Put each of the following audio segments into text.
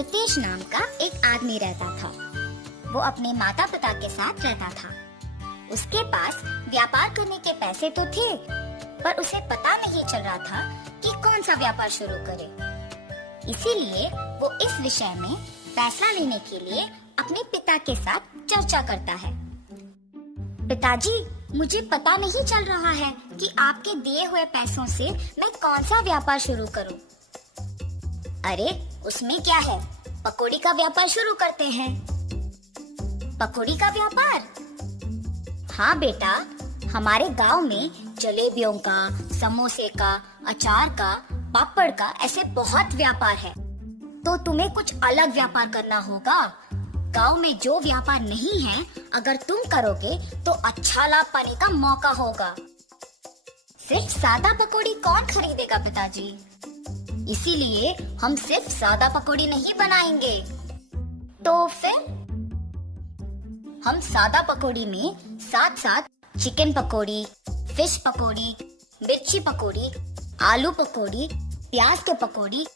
रितेश नाम का एक आदमी रहता था। वो अपने माता पिता के साथ रहता था। उसके पास व्यापार करने के पैसे तो थे, पर उसे पता नहीं चल रहा था कि कौन सा व्यापार शुरू करे। इसीलिए वो इस विषय में फैसला लेने के लिए अपने पिता के साथ चर्चा करता है। पिताजी, मुझे पता नहीं चल रहा है कि आपके दिए हुए पैसों से मैं कौन सा व्यापार शुरू करूं। अरे, उसमें क्या है, पकौड़ी का व्यापार शुरू करते हैं। पकौड़ी का व्यापार? हाँ बेटा, हमारे गांव में जलेबियों का, समोसे का, अचार का, पापड़ का ऐसे बहुत व्यापार है। तो तुम्हें कुछ अलग व्यापार करना होगा। गांव में जो व्यापार नहीं है, अगर तुम करोगे तो अच्छा लाभ पाने का मौका होगा। सिर्फ सादा पकौड़ी कौन खरीदेगा पिताजी? इसीलिए हम सिर्फ सादा पकौड़ी नहीं बनाएंगे। तो फिर हम सादा पकौड़ी में साथ साथ चिकन पकौड़ी, फिश पकौड़ी, मिर्ची पकौड़ी, आलू पकौड़ी, प्याज के पकौड़ी,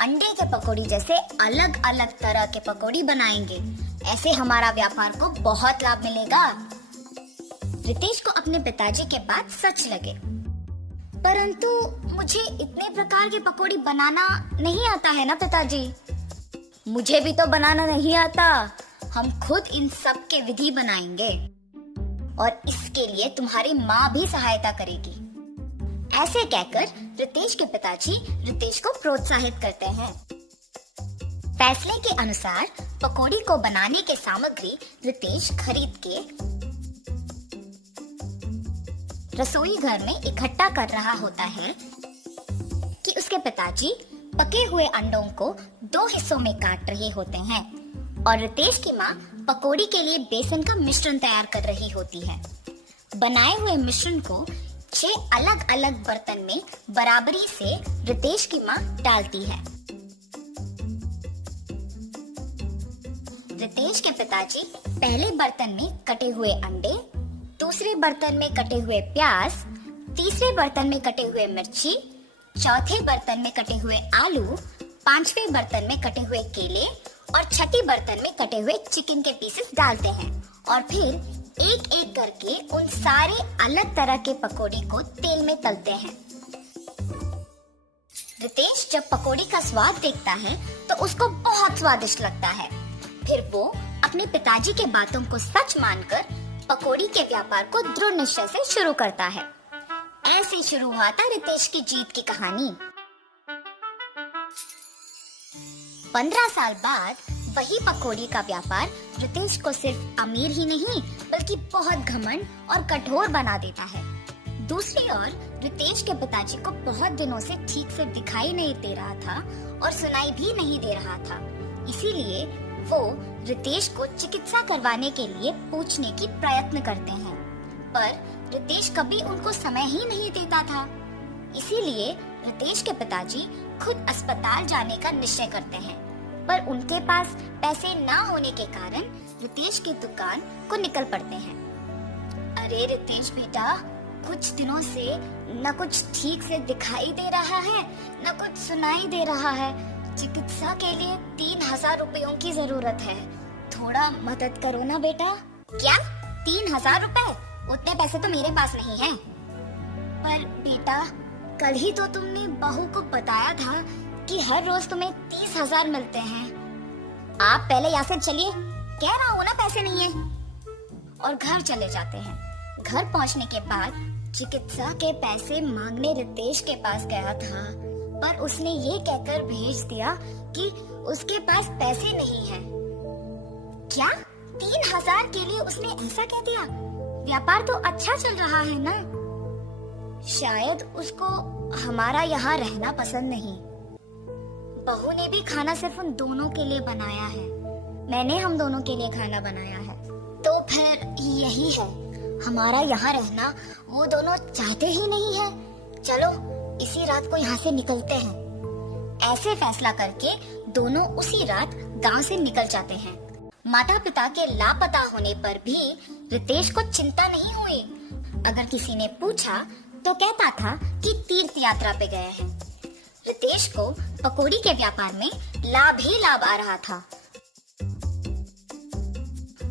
अंडे के पकौड़ी जैसे अलग अलग तरह के पकौड़ी बनाएंगे। ऐसे हमारा व्यापार को बहुत लाभ मिलेगा। रितेश को अपने पिताजी के बात सच लगे, परंतु मुझे इतने प्रकार के पकौड़ी बनाना नहीं आता है ना पिताजी। मुझे भी तो बनाना नहीं आता। हम खुद इन सब के विधि बनाएंगे और इसके लिए तुम्हारी माँ भी सहायता करेगी। ऐसे कहकर रितेश के पिताजी रितेश को प्रोत्साहित करते हैं। फैसले के अनुसार पकौड़ी को बनाने के सामग्री रितेश खरीद के रसोई घर में इकट्ठा कर रहा होता है कि उसके पिताजी पके हुए अंडों को 2 हिस्सों में काट रहे होते हैं और रितेश की माँ पकौड़ी के लिए बेसन का मिश्रण तैयार कर रही होती है। बनाए हुए मिश्रण को 6 अलग अलग बर्तन में बराबरी से रितेश की माँ डालती है। रितेश के पिताजी पहले बर्तन में कटे हुए अंडे, दूसरे बर्तन में कटे हुए प्याज, तीसरे बर्तन में कटे हुए मिर्ची, चौथे बर्तन में कटे हुए आलू, 5वें बर्तन में कटे हुए केले और छठी बर्तन में कटे हुए चिकन के पीसेस डालते हैं और फिर एक एक करके उन सारे अलग तरह के पकौड़ी को तेल में तलते हैं। रितेश जब पकौड़ी का स्वाद देखता है तो उसको बहुत स्वादिष्ट लगता है। फिर वो अपने पिताजी के बातों को सच मानकर पकौड़ी के व्यापार को दृढ़ निश्चय से शुरू करता है। ऐसे शुरू हुआ था रितेश की जीत की कहानी। 15 साल बाद वही पकौड़ी का व्यापार रितेश को सिर्फ अमीर ही नहीं बल्कि बहुत घमंड और कठोर बना देता है। दूसरी ओर रितेश के पिताजी को बहुत दिनों से ठीक से दिखाई नहीं दे रहा था और सुनाई भी नहीं दे रहा था। इसीलिए वो रितेश को चिकित्सा करवाने के लिए पूछने की प्रयत्न करते हैं, पर रितेश कभी उनको समय ही नहीं देता था। इसीलिए रितेश के पिताजी खुद अस्पताल जाने का निश्चय करते हैं, पर उनके पास पैसे ना होने के कारण रितेश की दुकान को निकल पड़ते हैं। अरे रितेश बेटा, कुछ दिनों से न कुछ ठीक से दिखाई दे रहा है, न कुछ सुनाई दे रहा है। चिकित्सा के लिए 3000 रुपयों की जरूरत है। थोड़ा मदद करो ना बेटा। क्या 3000 रुपए? उतने पैसे तो मेरे पास नहीं है। पर बेटा, कल ही तो तुमने बहू को बताया था कि हर रोज तुम्हें 30,000 मिलते हैं। आप पहले यहाँ से चलिए, कह रहा हूँ ना पैसे नहीं है। और घर चले जाते हैं। घर पहुँचने के बाद चिकित्सा के पैसे मांगने रितेश के पास गया था, पर उसने ये कहकर भेज दिया कि उसके पास पैसे नहीं है। क्या 3000 के लिए उसने ऐसा कह दिया? व्यापार तो अच्छा चल रहा है ना। शायद उसको हमारा यहाँ रहना पसंद नहीं। बहू ने भी खाना सिर्फ उन दोनों के लिए बनाया है। मैंने हम दोनों के लिए खाना बनाया है। तो फिर यही है, हमारा यहाँ रहना वो दोनों चाहते ही नहीं है। चलो इसी रात को यहाँ से निकलते हैं। ऐसे फैसला करके दोनों उसी रात गांव से निकल जाते हैं। माता पिता के लापता होने पर भी रितेश को चिंता नहीं हुई। अगर किसी ने पूछा तो कहता था कि तीर्थ यात्रा पे गए हैं। रितेश को पकौड़ी के व्यापार में लाभ ही लाभ आ रहा था।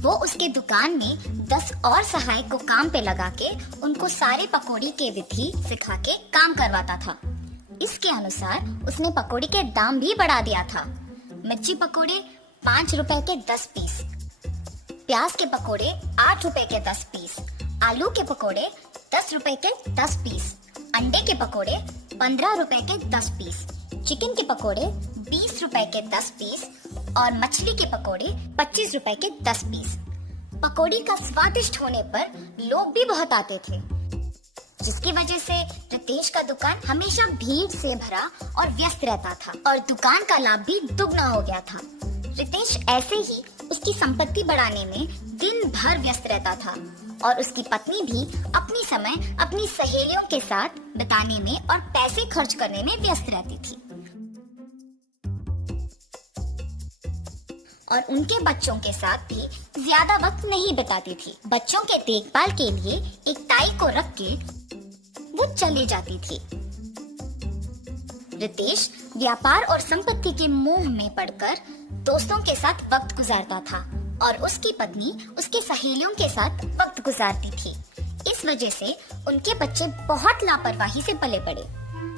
वो उसके दुकान में 10 और सहायक को काम पे लगा के उनको सारे पकौड़ी के विधि सिखा के काम करवाता था। इसके अनुसार उसने पकौड़ी के दाम भी बढ़ा दिया था। मिर्ची पकौड़े 5 रुपए के 10 पीस, प्याज के पकौड़े 8 रुपए के 10 पीस, आलू के पकौड़े 10 रुपए के 10 पीस, अंडे के पकौड़े 15 रुपए के 10 पीस, चिकन के पकौड़े 20 रुपए के 10 पीस और मछली के पकौड़े 25 रुपए के 10 पीस। पकौड़ी का स्वादिष्ट होने पर लोग भी बहुत आते थे, जिसकी वजह से रितेश का दुकान हमेशा भीड़ से भरा और व्यस्त रहता था और दुकान का लाभ भी दुगना हो गया था। रितेश ऐसे ही उसकी संपत्ति बढ़ाने में दिन भर व्यस्त रहता था और उसकी पत्नी भी अपनी समय अपनी सहेलियों के साथ बिताने में और पैसे खर्च करने में व्यस्त रहती थी और उनके बच्चों के साथ भी ज्यादा वक्त नहीं बिताती थी। बच्चों के देखभाल के लिए एक ताई को रख के वो चली जाती थी। रितेश व्यापार और संपत्ति के मोह में पड़कर दोस्तों के साथ वक्त गुजारता था और उसकी पत्नी उसके सहेलियों के साथ वक्त गुजारती थी। इस वजह से उनके बच्चे बहुत लापरवाही से पले बड़े।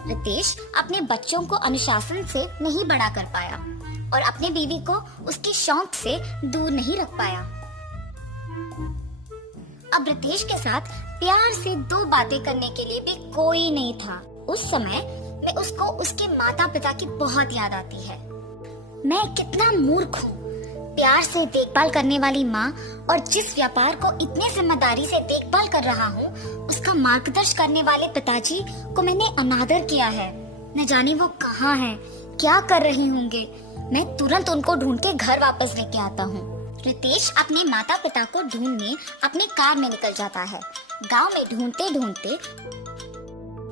रितेश अपने बच्चों को अनुशासन से नहीं बड़ा कर पाया और अपने बीवी को उसके शौक से दूर नहीं रख पाया। अब रितेश के साथ प्यार से 2 बातें करने के लिए भी कोई नहीं था। उस समय में उसको उसके माता पिता की बहुत याद आती है। मैं कितना मूर्ख हूँ, प्यार से देखभाल करने वाली माँ और जिस व्यापार को इतने जिम्मेदारी से देखभाल कर रहा हूँ, उसका मार्गदर्शन करने वाले पिताजी को मैंने अनादर किया है। न जाने वो कहाँ हैं, क्या कर रहे होंगे। मैं तुरंत उनको ढूंढ के घर वापस लेके आता हूँ। रितेश अपने माता पिता को ढूंढने अपने कार में निकल जाता है। गांव में ढूंढते ढूंढते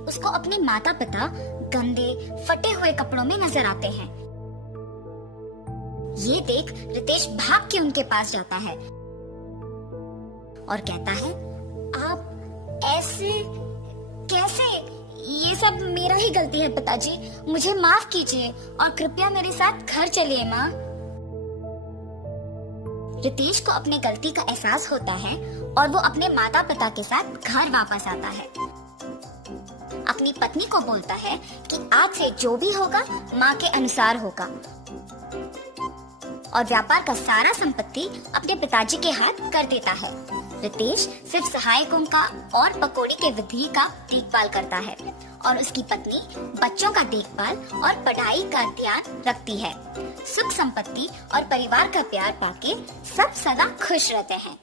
उसको अपने माता पिता गंदे फटे हुए कपड़ों में नजर आते हैं। ये देख रितेश भाग के उनके पास जाता है और कहता है, आप ऐसे कैसे? ये सब मेरा ही गलती है पिताजी, मुझे माफ कीजिए और कृपया मेरे साथ घर चलिए माँ। रितेश को अपने गलती का एहसास होता है और वो अपने माता पिता के साथ घर वापस आता है। अपनी पत्नी को बोलता है कि आज से जो भी होगा माँ के अनुसार होगा और व्यापार का सारा संपत्ति अपने पिताजी के हाथ कर देता है। रितेश सिर्फ सहायकों का और पकौड़ी के विधि का देखभाल करता है और उसकी पत्नी बच्चों का देखभाल और पढ़ाई का ध्यान रखती है। सुख संपत्ति और परिवार का प्यार पाके सब सदा खुश रहते हैं।